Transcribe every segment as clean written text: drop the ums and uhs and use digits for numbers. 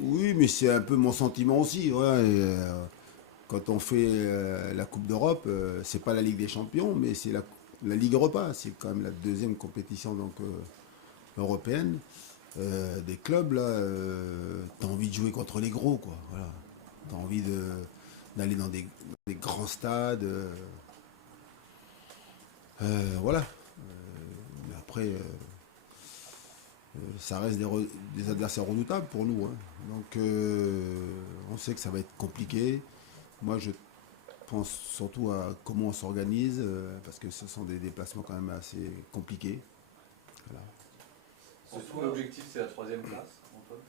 Oui, mais c'est un peu mon sentiment aussi. Ouais, quand on fait la Coupe d'Europe, c'est pas la Ligue des Champions, mais c'est la Ligue Europa. C'est quand même la deuxième compétition donc, européenne. Des clubs, là, t'as envie de jouer contre les gros, quoi. Voilà. T'as envie d'aller dans des grands stades. Voilà. Mais après, ça reste des adversaires redoutables pour nous, hein. Donc, on sait que ça va être compliqué. Moi, je pense surtout à comment on s'organise, parce que ce sont des déplacements quand même assez compliqués. Voilà. Surtout l'objectif c'est la troisième place, Antoine.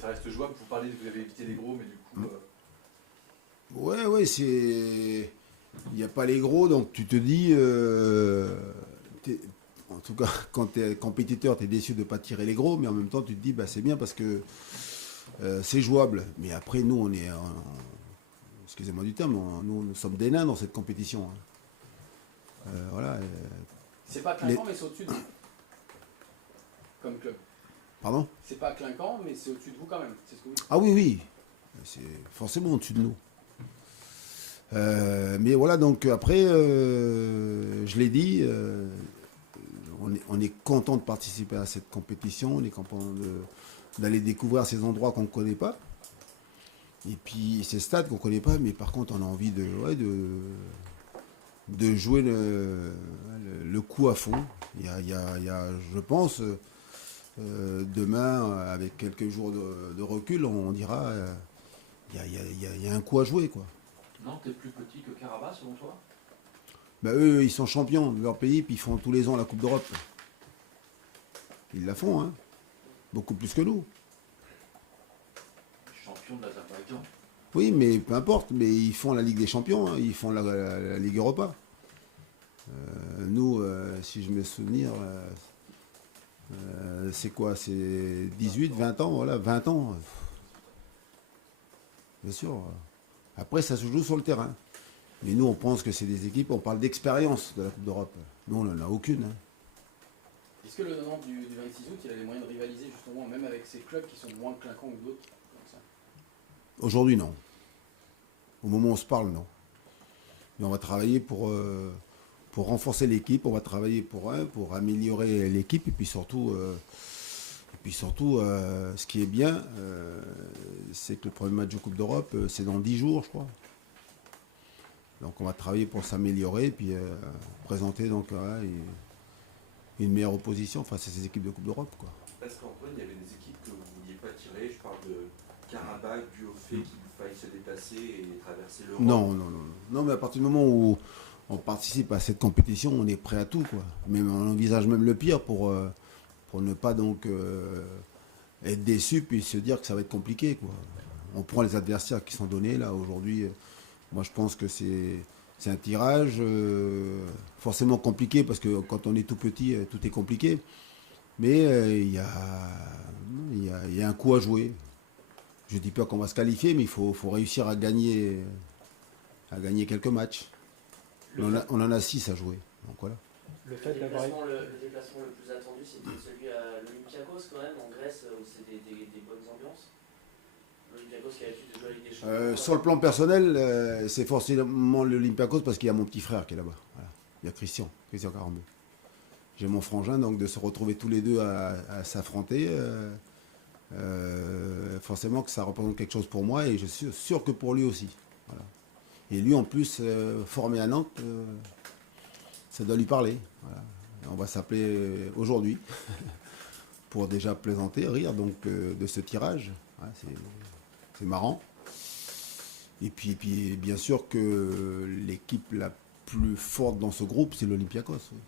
Ça reste jouable, vous parlez que vous avez évité les gros, mais du coup... Ouais, ouais, c'est. Il n'y a pas les gros, donc tu te dis. En tout cas, quand tu es compétiteur, tu es déçu de ne pas tirer les gros, mais en même temps, tu te dis, bah, c'est bien parce que c'est jouable. Mais après, nous, on est. Excusez-moi du terme, nous sommes des nains dans cette compétition, hein. Voilà. C'est pas Les- clinquant, mais c'est au-dessus de vous, comme club. Pardon. C'est pas clinquant, mais c'est au-dessus de vous quand même. C'est ce que vous dites. Ah oui, oui. C'est forcément au-dessus de nous. Mais voilà, donc après, je l'ai dit, on est content de participer à cette compétition, on est content d'aller découvrir ces endroits qu'on ne connaît pas. Et puis ces stades qu'on ne connaît pas, mais par contre on a envie ouais, de jouer le coup à fond. Il y a, je pense, demain, avec quelques jours de recul, on dira, il y a un coup à jouer, quoi. Nantes est plus petit que Carabas, selon toi? Bah, eux, ils sont champions de leur pays, puis ils font tous les ans la Coupe d'Europe. Ils la font, hein. Beaucoup plus que nous. Champion de l'Azerbaïdjan. Oui, mais peu importe, mais ils font la Ligue des Champions, hein, ils font la Ligue Europa. Nous, si je me souviens, c'est quoi? C'est 18, 20 ans, voilà, 20 ans. Bien sûr. Après, ça se joue sur le terrain. Mais nous, on pense que c'est des équipes, on parle d'expérience de la Coupe d'Europe. Nous, on n'en a aucune, hein. Est-ce que le Nantes du 26 août, il a les moyens de rivaliser justement, même avec ces clubs qui sont moins clinquants que d'autres comme ça? Aujourd'hui, non. Au moment où on se parle, non. Mais on va travailler pour renforcer l'équipe, on va travailler pour améliorer l'équipe, et puis surtout, ce qui est bien, c'est que le premier match de Coupe d'Europe, c'est dans 10 jours, je crois. Donc on va travailler pour s'améliorer, et puis présenter donc une meilleure opposition face à ces équipes de Coupe d'Europe, quoi. Parce qu'Antoine, il y avait des équipes que vous ne vouliez pas tirer. Je parle de Karabakh, dû au fait qu'il faille se déplacer et traverser l'Europe. Non, non, non. Non, mais à partir du moment où on participe à cette compétition, on est prêt à tout, quoi. Mais on envisage même le pire pour ne pas donc être déçu puis se dire que ça va être compliqué, quoi. On prend les adversaires qui sont donnés là aujourd'hui. Moi, je pense que c'est un tirage forcément compliqué parce que quand on est tout petit, tout est compliqué. Mais il y a un coup à jouer. Je dis pas qu'on va se qualifier, mais il faut réussir à gagner quelques matchs. On en a 6 à jouer. Donc voilà. Le déplacement le plus attendu, c'était celui à l'Olympiakos quand même, en Grèce, où c'est des bonnes ambiances. L'Olympiakos qui a l'habitude de jouer avec des champions. Sur le plan personnel, c'est forcément l'Olympiakos parce qu'il y a mon petit frère qui est là-bas. Voilà. Il y a Christian Carambeu. J'ai mon frangin, donc de se retrouver tous les deux à s'affronter, forcément que ça représente quelque chose pour moi et je suis sûr que pour lui aussi. Voilà. Et lui en plus, formé à Nantes, ça doit lui parler. Voilà. On va s'appeler aujourd'hui pour déjà plaisanter, rire donc de ce tirage. Ouais, c'est marrant. Et puis bien sûr que l'équipe la plus forte dans ce groupe, c'est l'Olympiakos. Oui.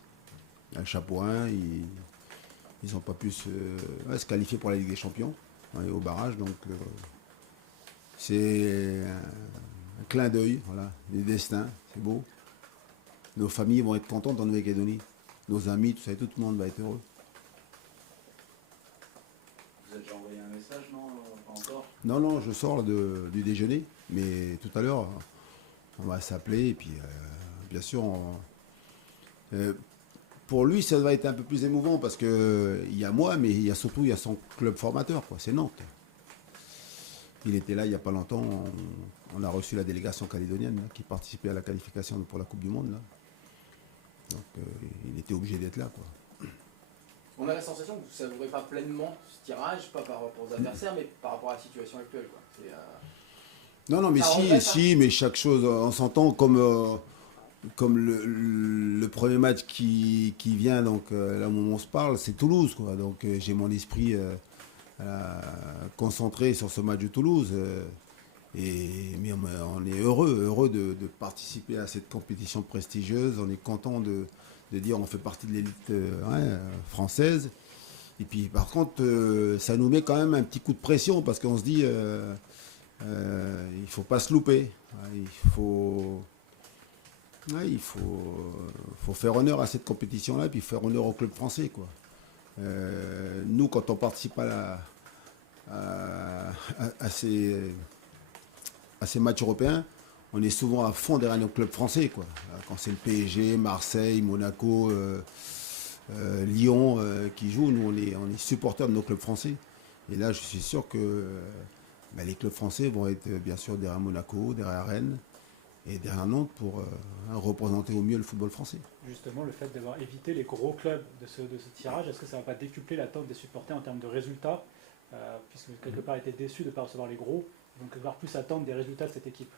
Un chapeau 1, ils n'ont pas pu se qualifier pour la Ligue des Champions, hein, et au barrage. Donc c'est un clin d'œil, voilà, des destins, c'est beau. Nos familles vont être contentes en Nouvelle-Calédonie. Nos amis, tout ça, tout le monde va être heureux. Vous avez déjà envoyé un message, non? Pas encore? Non, non, je sors du déjeuner, mais tout à l'heure, on va s'appeler et puis bien sûr, pour lui, ça va être un peu plus émouvant parce que il y a moi, mais il y a surtout son club formateur, quoi. C'est Nantes. Il était là il n'y a pas longtemps. On a reçu la délégation calédonienne là, qui participait à la qualification pour la Coupe du Monde. Là. Donc il était obligé d'être là, quoi. On a la sensation que vous ne savourez pas pleinement ce tirage, pas par rapport aux adversaires, mais par rapport à la situation actuelle, quoi. Non, mais ça regrette, si, mais chaque chose, on s'entend comme le premier match qui vient, donc là où on se parle, c'est Toulouse, quoi. Donc j'ai mon esprit concentré sur ce match de Toulouse. Mais on est heureux de participer à cette compétition prestigieuse. On est content de dire on fait partie de l'élite française. Et puis par contre, ça nous met quand même un petit coup de pression parce qu'on se dit il ne faut pas se louper. Il faut faire honneur à cette compétition-là et puis faire honneur au club français, quoi. Nous, quand on participe à ces matchs européens, on est souvent à fond derrière nos clubs français, quoi. Quand c'est le PSG, Marseille, Monaco, Lyon qui jouent, nous on est supporters de nos clubs français. Et là, je suis sûr que les clubs français vont être bien sûr derrière Monaco, derrière Rennes et derrière Nantes pour représenter au mieux le football français. Justement, le fait d'avoir évité les gros clubs de ce tirage, est-ce que ça ne va pas décupler l'attente des supporters en termes de résultats, puisque quelque part été déçus de ne pas recevoir les gros, donc quelque part plus attendre des résultats de cette équipe?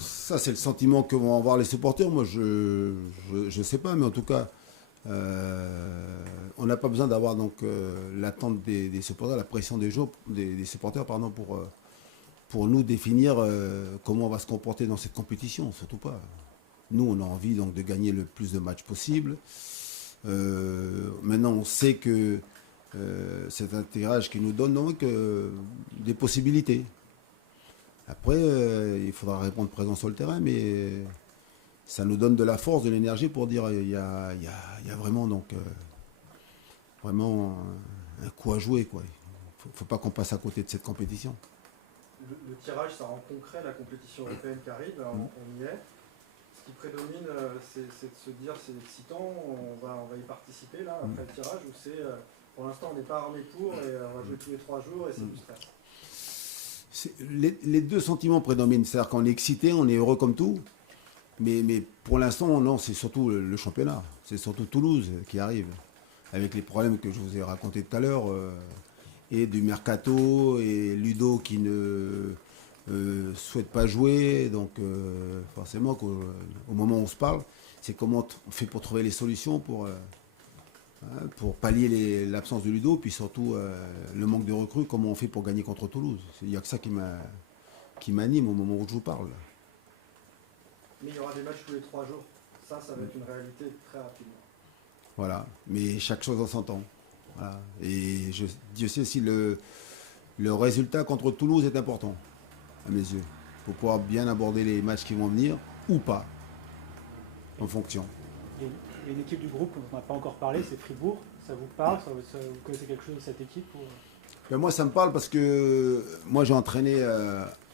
Ça, c'est le sentiment que vont avoir les supporters. Moi, je sais pas, mais en tout cas, on n'a pas besoin d'avoir donc l'attente des supporters, la pression des supporters, pardon, pour nous définir comment on va se comporter dans cette compétition. Surtout pas. Nous, on a envie donc de gagner le plus de matchs possible. Maintenant, on sait que c'est un tirage qui nous donne donc des possibilités. Après, il faudra répondre présent sur le terrain, mais ça nous donne de la force, de l'énergie pour dire il y a vraiment donc vraiment un coup à jouer, quoi. Faut pas qu'on passe à côté de cette compétition. Le tirage, ça rend concret la compétition européenne qui arrive, on y est. Ce qui prédomine, c'est de se dire c'est excitant, on va y participer là après le tirage, ou c'est pour l'instant on n'est pas armé pour et on va jouer tous les 3 jours et c'est du stress. Les deux sentiments prédominent, c'est-à-dire qu'on est excité, on est heureux comme tout, mais pour l'instant, non, c'est surtout le championnat, c'est surtout Toulouse qui arrive, avec les problèmes que je vous ai racontés tout à l'heure, et du mercato, et Ludo qui ne souhaite pas jouer, donc forcément au moment où on se parle, c'est comment on fait pour trouver les solutions pour pallier l'absence de Ludo, puis surtout le manque de recrues, comment on fait pour gagner contre Toulouse. Il n'y a que ça qui m'anime au moment où je vous parle. Mais il y aura des matchs tous les 3 jours. Ça va être une réalité très rapidement. Voilà, mais chaque chose en son temps. Voilà. Et Dieu sait si le résultat contre Toulouse est important, à mes yeux, pour pouvoir bien aborder les matchs qui vont venir, ou pas, en fonction. Il y a une équipe du groupe dont on n'a pas encore parlé, c'est Fribourg. Ça vous parle? Vous connaissez quelque chose de cette équipe ou... Moi, ça me parle parce que moi, j'ai entraîné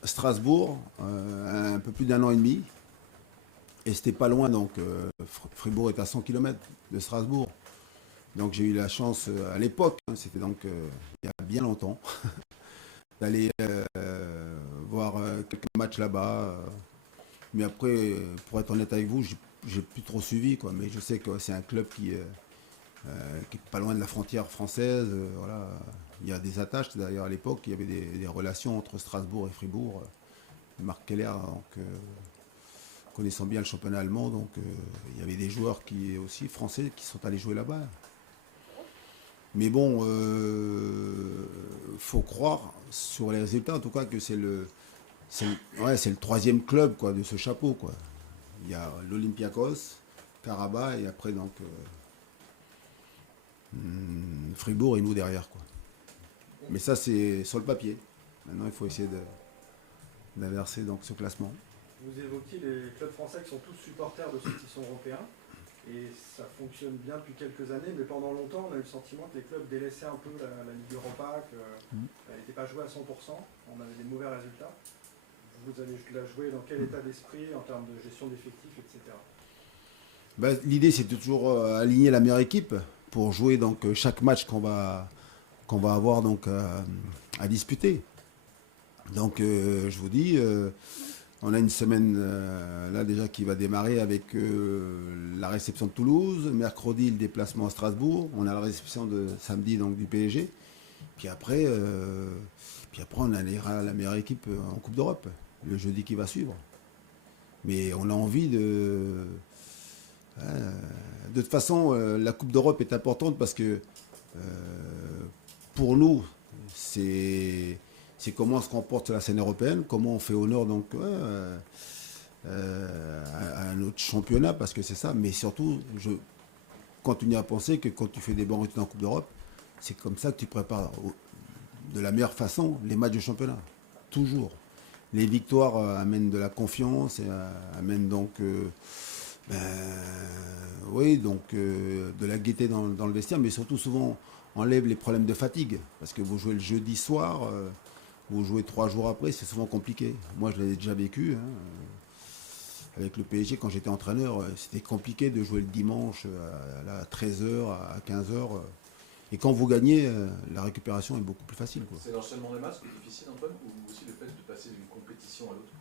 Strasbourg un peu plus d'1 an et demi. Et c'était pas loin, donc Fribourg est à 100 km de Strasbourg. Donc j'ai eu la chance à l'époque, c'était donc il y a bien longtemps, d'aller voir quelques matchs là-bas. Mais après, pour être honnête avec vous, j'ai plus trop suivi, quoi. Mais je sais que c'est un club qui est pas loin de la frontière française. Voilà. Il y a des attaches. D'ailleurs, à l'époque, il y avait des relations entre Strasbourg et Fribourg. Marc Keller, donc, connaissant bien le championnat allemand, donc il y avait des joueurs aussi français qui sont allés jouer là-bas. Mais bon, faut croire sur les résultats, en tout cas, que c'est le 3e club, quoi, de ce chapeau, quoi. Il y a l'Olympiakos, Karabakh et après donc Fribourg et nous derrière, quoi. Mais ça c'est sur le papier. Maintenant il faut essayer d'inverser donc ce classement. Vous évoquiez les clubs français qui sont tous supporters de ceux qui sont européens. Et ça fonctionne bien depuis quelques années, mais pendant longtemps on a eu le sentiment que les clubs délaissaient un peu la Ligue Europa, qu'elle n'était pas jouée à 100%, on avait des mauvais résultats. Vous allez la jouer dans quel état d'esprit en termes de gestion d'effectifs, etc. L'idée, c'est de toujours aligner la meilleure équipe pour jouer donc chaque match qu'on va avoir donc à disputer. Donc je vous dis, on a une semaine là déjà qui va démarrer avec la réception de Toulouse, mercredi le déplacement à Strasbourg, on a la réception de samedi donc du PSG, puis après on alliera la meilleure équipe en Coupe d'Europe le jeudi qui va suivre. Mais on a envie de toute façon, la Coupe d'Europe est importante parce que pour nous, c'est comment se comporte la scène européenne, comment on fait honneur donc à notre championnat, parce que c'est ça. Mais surtout, je continue à penser que quand tu fais des bons résultats en Coupe d'Europe, c'est comme ça que tu prépares de la meilleure façon les matchs de championnat. Toujours. Les victoires amènent de la confiance, et amènent donc... de la gaieté dans le vestiaire, mais surtout souvent enlève les problèmes de fatigue. Parce que vous jouez le jeudi soir, vous jouez 3 jours après, c'est souvent compliqué. Moi, je l'ai déjà vécu. Avec le PSG, quand j'étais entraîneur, c'était compliqué de jouer le dimanche à 13h, à 15h. Et quand vous gagnez, la récupération est beaucoup plus facile, quoi. C'est l'enchaînement des matchs qui est difficile, Antoine, ou aussi le fait de passer d'une compétition à l'autre?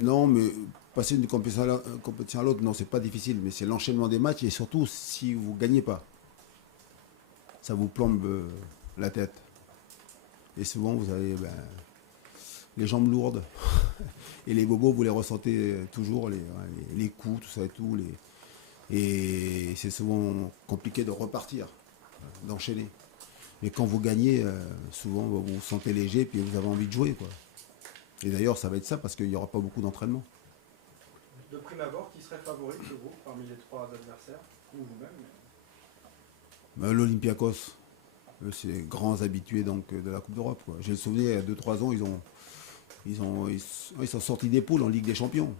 Non, mais passer d'une compétition à l'autre, non, c'est pas difficile, mais c'est l'enchaînement des matchs et surtout si vous ne gagnez pas. Ça vous plombe la tête. Et souvent, vous avez les jambes lourdes. Et les bobos, vous les ressentez toujours, les coups, tout ça et tout. Et c'est souvent compliqué de repartir, d'enchaîner. Mais quand vous gagnez, souvent, vous vous sentez léger et vous avez envie de jouer, quoi. Et d'ailleurs, ça va être ça parce qu'il n'y aura pas beaucoup d'entraînement. De prime abord, qui serait favori de vous parmi les 3 adversaires, ou vous-même? L'Olympiakos, c'est grands habitués donc, de la Coupe d'Europe, quoi. J'ai le souvenir, il y a 2-3 ans, ils sont sortis des poules en Ligue des Champions.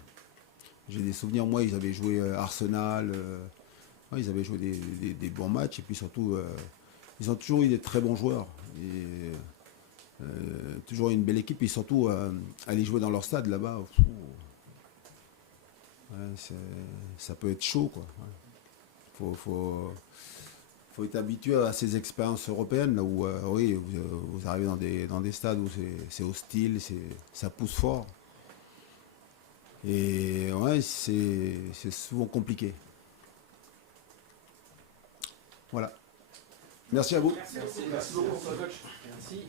J'ai des souvenirs, moi, ils avaient joué Arsenal, ils avaient joué des bons matchs, et puis surtout, ils ont toujours eu des très bons joueurs. Et, toujours une belle équipe et surtout aller jouer dans leur stade là-bas, ça peut être chaud, quoi. Faut être habitué à ces expériences européennes là où vous arrivez dans des stades où c'est hostile, ça pousse fort et c'est souvent compliqué. Voilà. Merci à vous. Merci beaucoup, coach. Merci.